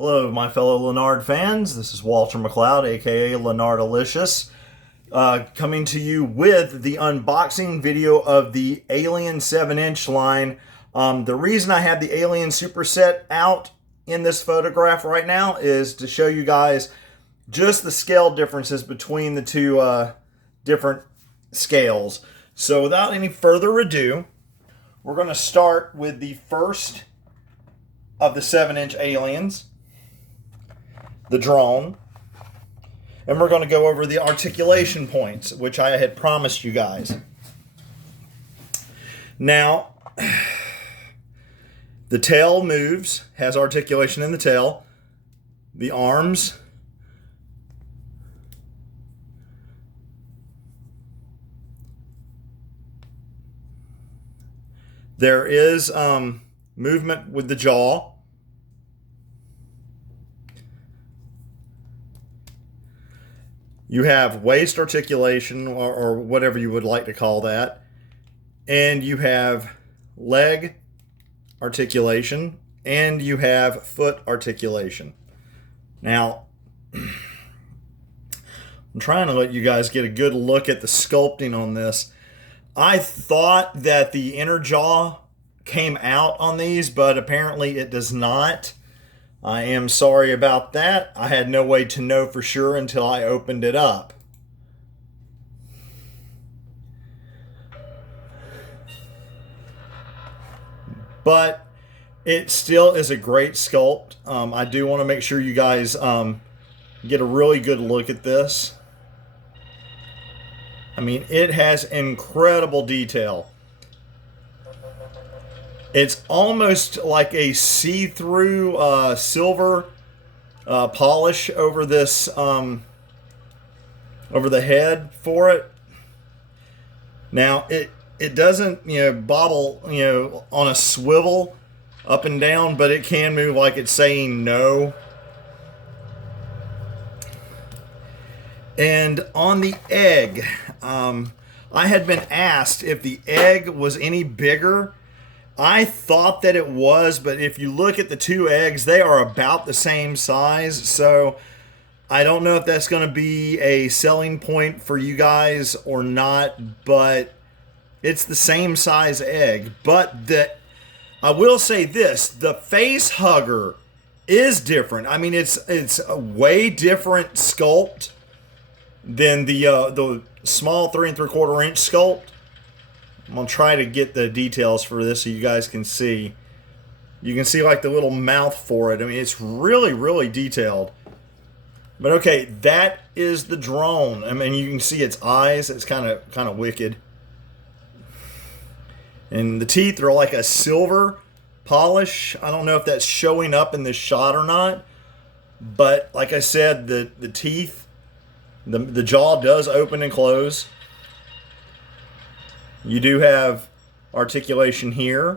Hello, my fellow Lanard fans. This is Walter McLeod, aka Lanardalicious, coming to you with the unboxing video of the Alien 7-inch line. The reason I have the Alien Superset out in this photograph right now is to show you guys just the scale differences between the two different scales. So without any further ado, we're going to start with the first of the 7-inch Aliens, the drone, and we're going to go over the articulation points, which I had promised you guys. Now, the tail moves, has articulation in the tail. The arms, there is movement with the jaw. You have waist articulation, or whatever you would like to call that. And you have leg articulation, and you have foot articulation. Now, I'm trying to let you guys get a good look at the sculpting on this. I thought that the inner jaw came out on these, but apparently it does not. I am sorry about that. I had no way to know for sure until I opened it up. But it still is a great sculpt. I do want to make sure you guys get a really good look at this. I mean, it has incredible detail. It's almost like a see-through silver polish over this, over the head for it. Now, it doesn't, bobble, on a swivel up and down, but it can move like it's saying no. And on the egg, I had been asked if the egg was any bigger. I thought that it was, but if you look at the two eggs, they are about the same size. So I don't know if that's going to be a selling point for you guys or not, but it's the same size egg. But I will say this, the face hugger is different. I mean, it's a way different sculpt than the small 3 3/4 inch sculpt. I'm going to try to get the details for this so you guys can see. You can see like the little mouth for it. I mean, it's really, really detailed. But okay, that is the drone. I mean, you can see its eyes. It's kind of wicked. And the teeth are like a silver polish. I don't know if that's showing up in this shot or not. But like I said, the teeth, the jaw does open and close. You do have articulation here.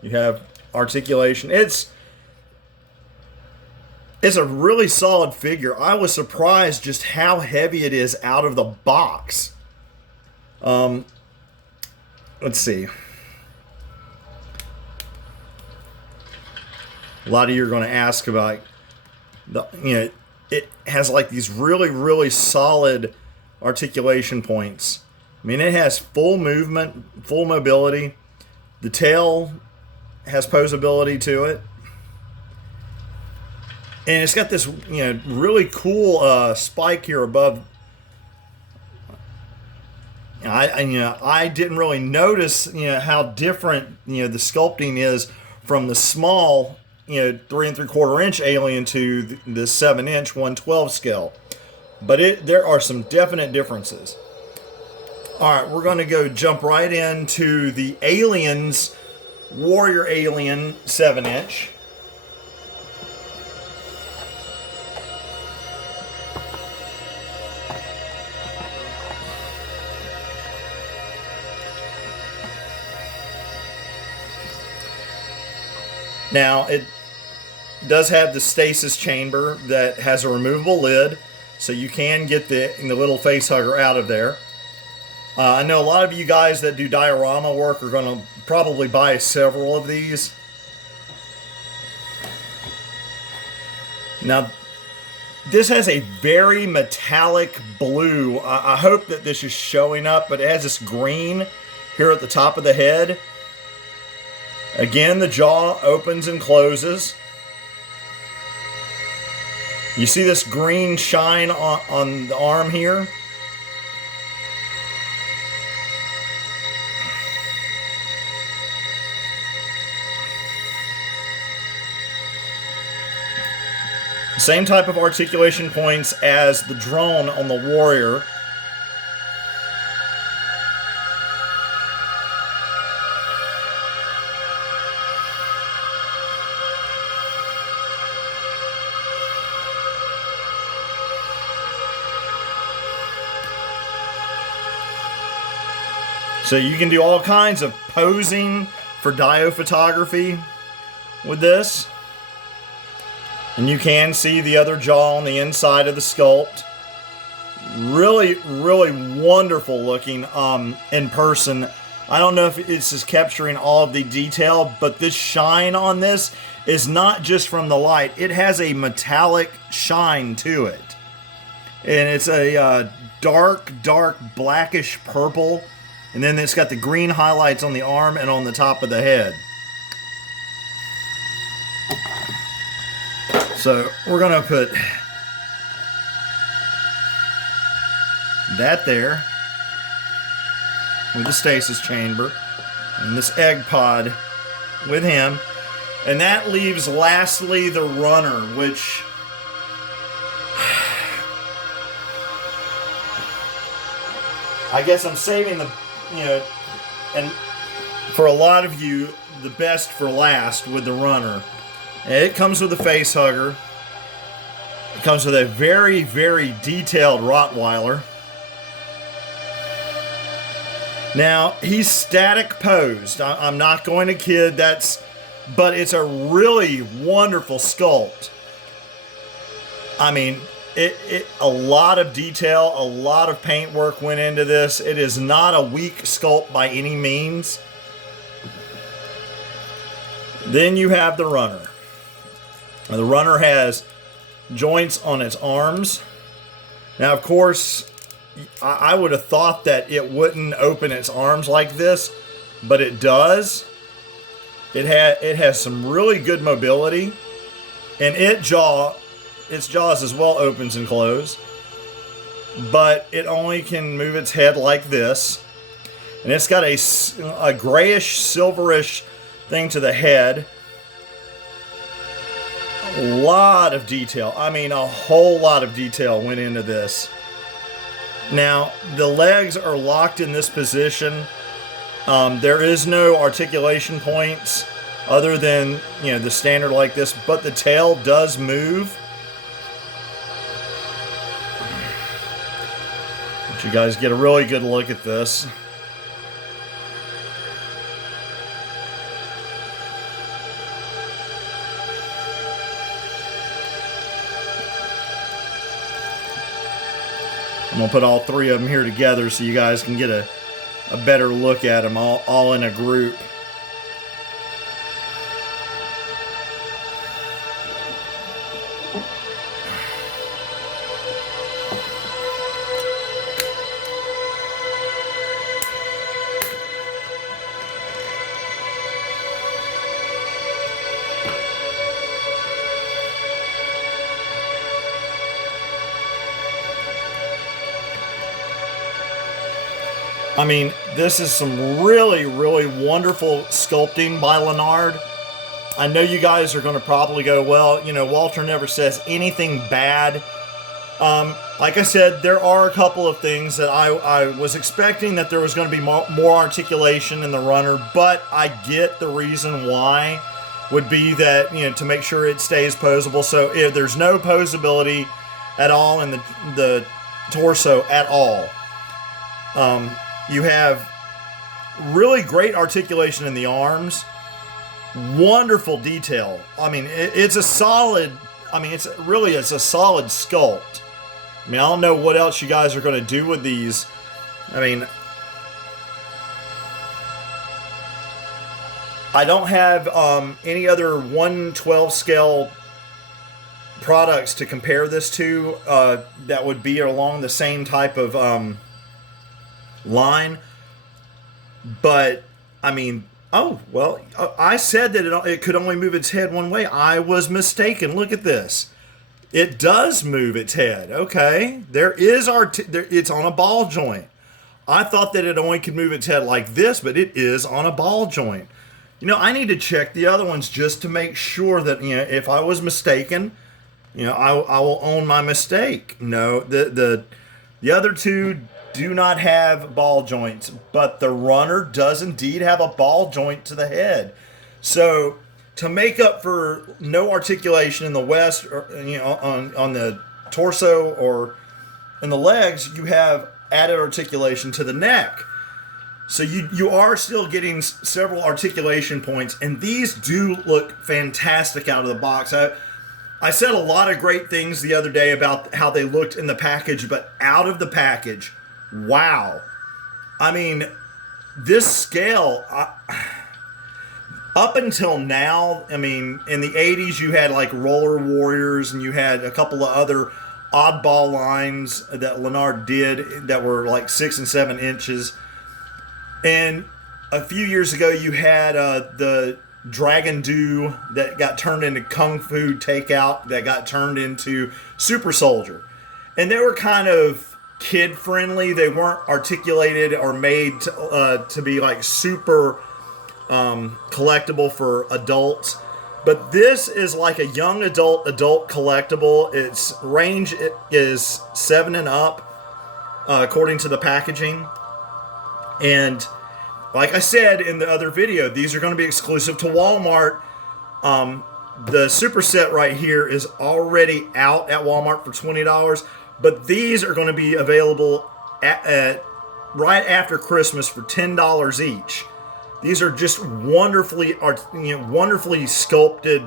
You have articulation. It's a really solid figure. I was surprised just how heavy it is out of the box. Let's see. A lot of you are going to ask about it has like these really, really solid articulation points. I mean, it has full movement, full mobility. The tail has posability to it. And it's got this, really cool spike here above. I didn't really notice, how different, the sculpting is from the small, 3 3/4 inch Alien to the 7-inch 112 scale. But there are some definite differences. All right, we're going to go jump right into the Aliens Warrior Alien 7-inch. Now, it does have the stasis chamber that has a removable lid, so you can get the little face hugger out of there. I know a lot of you guys that do diorama work are going to probably buy several of these. Now, this has a very metallic blue. I hope that this is showing up, but it has this green here at the top of the head. Again, the jaw opens and closes. You see this green shine on the arm here? Same type of articulation points as the drone on the Warrior. So you can do all kinds of posing for dio photography with this. And you can see the other jaw on the inside of the sculpt. Really, really wonderful looking in person. I don't know if it's just capturing all of the detail, but this shine on this is not just from the light. It has a metallic shine to it. And it's a dark blackish purple. And then it's got the green highlights on the arm and on the top of the head. So we're going to put that there with the stasis chamber and this egg pod with him. And that leaves lastly the runner, which I guess I'm saving the, and for a lot of you, the best for last with the runner. And it comes with a face hugger. It comes with a very, very detailed Rottweiler. Now, he's static posed. I'm not going to kid, but it's a really wonderful sculpt. I mean, a lot of detail, a lot of paint work went into this. It is not a weak sculpt by any means. Then you have the runner. The runner has joints on its arms. Now, of course, I would have thought that it wouldn't open its arms like this, but it does. It has some really good mobility, and its jaws as well opens and close, but it only can move its head like this, and it's got a grayish silverish thing to the head. A lot of detail. I mean, a whole lot of detail went into this. Now, the legs are locked in this position. There is no articulation points other than, the standard like this, but the tail does move. Let you guys get a really good look at this. I'm going to put all three of them here together so you guys can get a better look at them all in a group. I mean, this is some really, really wonderful sculpting by Lanard. I know you guys are going to probably go, well, Walter never says anything bad. Like I said, there are a couple of things that I was expecting that there was going to be more articulation in the runner, but I get the reason why would be that, to make sure it stays posable. So if there's no posability at all in the torso at all, you have really great articulation in the arms, wonderful detail. I mean, it's a solid sculpt. I mean, I don't know what else you guys are going to do with these. I mean, I don't have any other 1/12 scale products to compare this to that would be along the same type of line. But, I mean, oh, well, I said that it could only move its head one way. I was mistaken. Look at this. It does move its head. Okay. There is it's on a ball joint. I thought that it only could move its head like this, but it is on a ball joint. You know, I need to check the other ones just to make sure that, you know, if I was mistaken, you know, I will own my mistake. No, the other two do not have ball joints, but the Runner does indeed have a ball joint to the head. So to make up for no articulation in the west, or, you know, on the torso or in the legs, you have added articulation to the neck. So you are still getting several articulation points, and these do look fantastic out of the box. I said a lot of great things the other day about how they looked in the package, but out of the package, wow. I mean, this scale, up until now, I mean, in the 80s you had like Roller Warriors, and you had a couple of other oddball lines that Lanard did that were like 6 and 7 inches. And a few years ago you had the Dragon Do that got turned into Kung Fu Takeout, that got turned into Super Soldier. And they were kind of kid friendly. They weren't articulated or made to be like super collectible for adults. But this is like a young adult collectible. Its range is 7 and up, according to the packaging. And like I said in the other video, these are going to be exclusive to Walmart. The super set right here is already out at Walmart for $20, but these are going to be available at right after Christmas for $10 each. These are just wonderfully sculpted,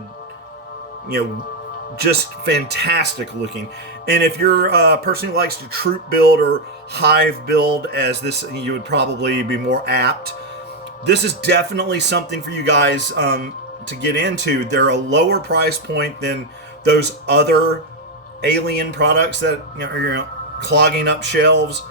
just fantastic looking. And if you're a person who likes to troop build or hive build, as this, you would probably be more apt. This is definitely something for you guys to get into. They're a lower price point than those other Alien products that are clogging up shelves,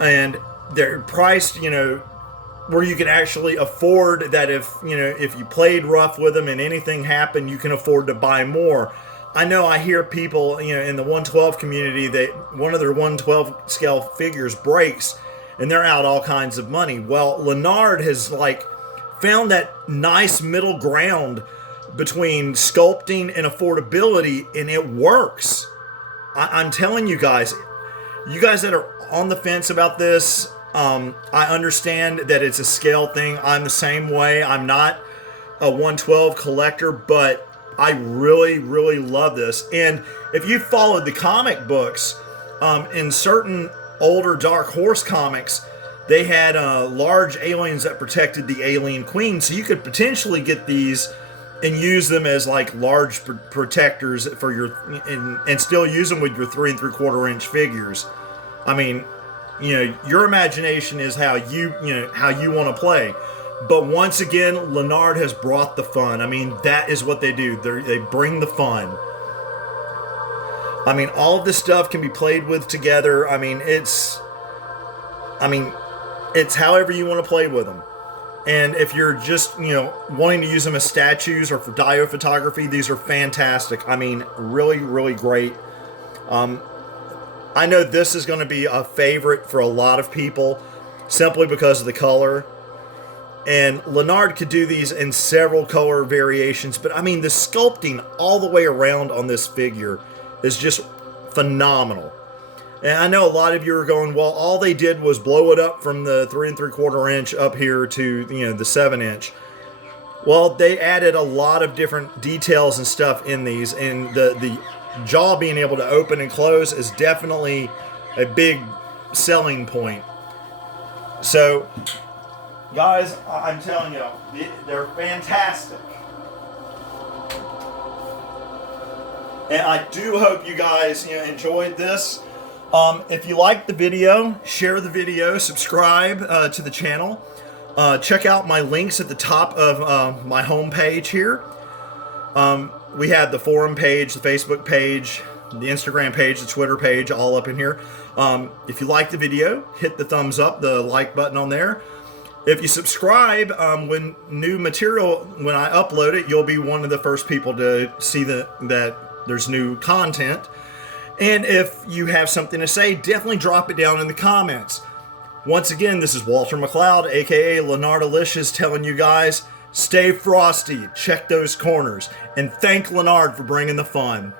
and they're priced, where you can actually afford that. If you played rough with them and anything happened, you can afford to buy more. I know I hear people, in the 112 community, one of their 112 scale figures breaks and they're out all kinds of money. Well, Lanard has found that nice middle ground between sculpting and affordability, and it works. I'm telling you guys that are on the fence about this, I understand that it's a scale thing. I'm the same way. I'm not a 112 collector, but I really, really love this. And if you followed the comic books, in certain older Dark Horse comics, they had large aliens that protected the alien queen. So you could potentially get these and use them as large protectors for your, and still use them with your 3 3/4 inch figures. I mean, your imagination is how you want to play. But once again, Lanard has brought the fun. I mean, that is what they do. They bring the fun. I mean, all of this stuff can be played with together. I mean, it's however you want to play with them. And if you're just, wanting to use them as statues or for dio photography, these are fantastic. I mean, really, really great. I know this is going to be a favorite for a lot of people simply because of the color. And Lanard could do these in several color variations, but I mean, the sculpting all the way around on this figure is just phenomenal. And I know a lot of you are going, well, all they did was blow it up from the 3 3/4 inch up here to, the 7 inch. Well, they added a lot of different details and stuff in these, and the jaw being able to open and close is definitely a big selling point. So, guys, I'm telling you, they're fantastic. And I do hope you guys enjoyed this. If you liked the video, share the video, subscribe to the channel. Check out my links at the top of my homepage here. We have the forum page, the Facebook page, the Instagram page, the Twitter page, all up in here. If you like the video, hit the thumbs up, the like button on there. If you subscribe, when new material, when I upload it, you'll be one of the first people to see that there's new content. And if you have something to say, definitely drop it down in the comments. Once again, this is Walter McLeod, aka Lanard Alicious, telling you guys, stay frosty, check those corners, and thank Lanard for bringing the fun.